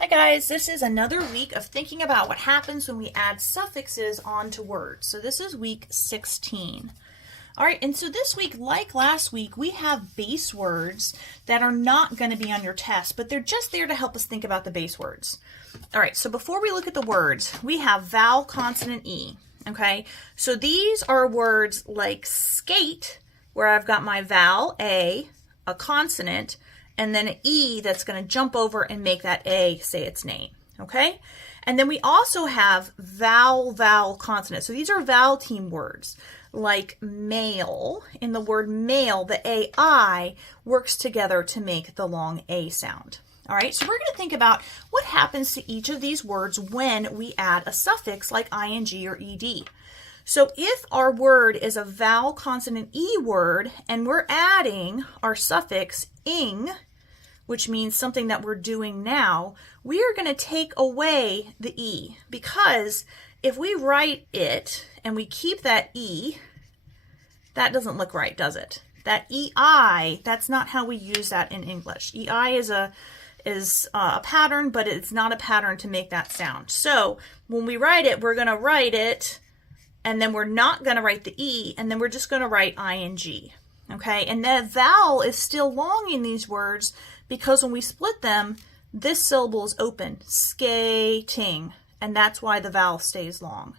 Hi guys, this is another week of thinking about what happens when we add suffixes onto words. So this is week 16. All right, and so this week, like last week, we have base words that are not going to be on your test, but they're just there to help us think about the base words. All right, so before we look at the words, we have vowel, consonant, E. Okay, so these are words like skate, where I've got my vowel, A, a consonant, and then an E that's going to jump over and make that A say its name, okay? And then we also have vowel, vowel, consonant. So these are vowel team words like male. In the word male, the AI works together to make the long A sound. All right, so we're going to think about what happens to each of these words when we add a suffix like ing or ed. So if our word is a vowel, consonant, E word, and we're adding our suffix ing, which means something that we're doing now, we are going to take away the E, because if we write it and we keep that E, that doesn't look right, does it? That EI, that's not how we use that in English. EI is a pattern, but it's not a pattern to make that sound. So when we write it, we're going to write it, and then we're not going to write the E, and then we're just going to write ing. Okay, and the vowel is still long in these words because when we split them, this syllable is open, skating, and that's why the vowel stays long.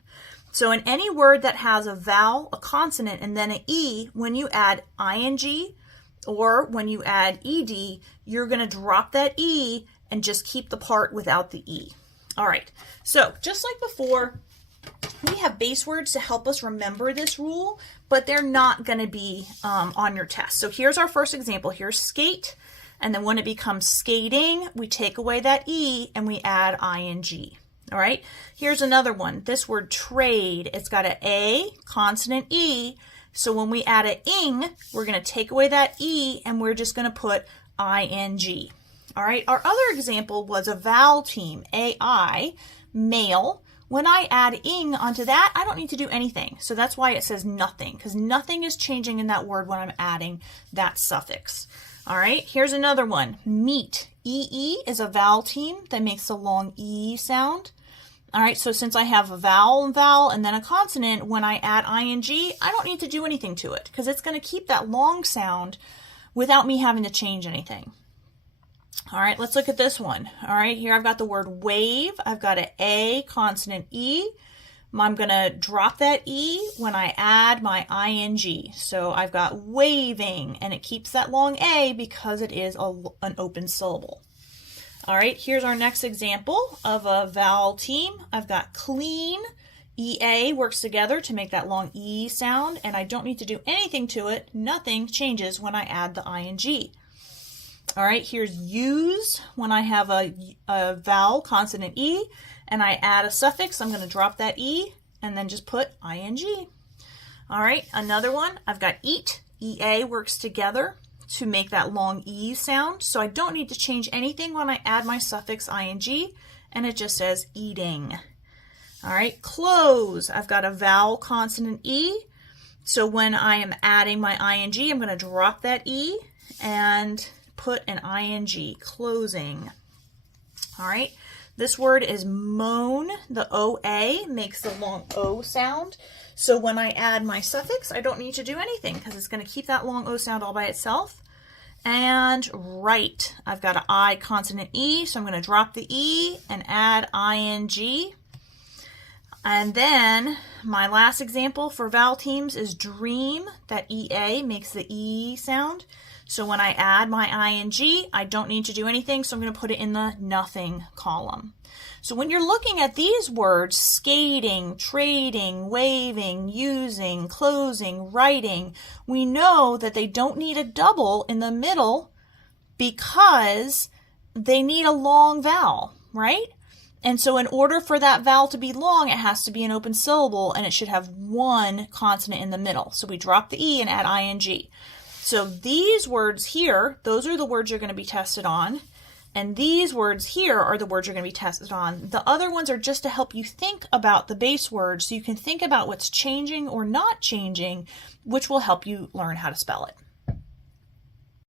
So in any word that has a vowel, a consonant, and then an E, when you add ing or when you add ed, you're going to drop that E and just keep the part without the E. All right, so just like before, we have base words to help us remember this rule, but they're not going to be on your test. So here's our first example. Here's skate, and then when it becomes skating, we take away that E and we add ing. All right, here's another one. This word trade, it's got an A, consonant, E. So when we add an ing, we're going to take away that E and we're just going to put ing. All right, our other example was a vowel team, AI, male. When I add ing onto that, I don't need to do anything. So that's why it says nothing, because nothing is changing in that word when I'm adding that suffix. All right, here's another one, meet. EE is a vowel team that makes a long E sound. All right, so since I have a vowel and then a consonant, when I add ing, I don't need to do anything to it because it's going to keep that long sound without me having to change anything. All right, let's look at this one. All right, here I've got the word wave. I've got an A, consonant, E. I'm going to drop that E when I add my ing. So I've got waving, and it keeps that long A because it is an open syllable. All right, here's our next example of a vowel team. I've got clean. EA works together to make that long E sound, and I don't need to do anything to it. Nothing changes when I add the ing. All right, here's use. When I have a vowel, consonant, E, and I add a suffix, I'm going to drop that E and then just put ing. All right, another one, I've got eat. EA works together to make that long E sound, so I don't need to change anything when I add my suffix ing, and it just says eating. All right, close. I've got a vowel, consonant, E, so when I am adding my ing, I'm going to drop that E and put an ing, closing. All right, this word is moan. The OA makes the long O sound. So when I add my suffix, I don't need to do anything because it's going to keep that long O sound all by itself. And right, I've got an I, consonant, E, so I'm going to drop the E and add ing. And then my last example for vowel teams is dream. That EA makes the E sound. So when I add my ing, I don't need to do anything, so I'm going to put it in the nothing column. So when you're looking at these words, skating, trading, waving, using, closing, writing, we know that they don't need a double in the middle because they need a long vowel, right? And so in order for that vowel to be long, it has to be an open syllable, and it should have one consonant in the middle. So we drop the E and add ing. So these words here, those are the words you're going to be tested on. And these words here are the words you're going to be tested on. The other ones are just to help you think about the base words so you can think about what's changing or not changing, which will help you learn how to spell it.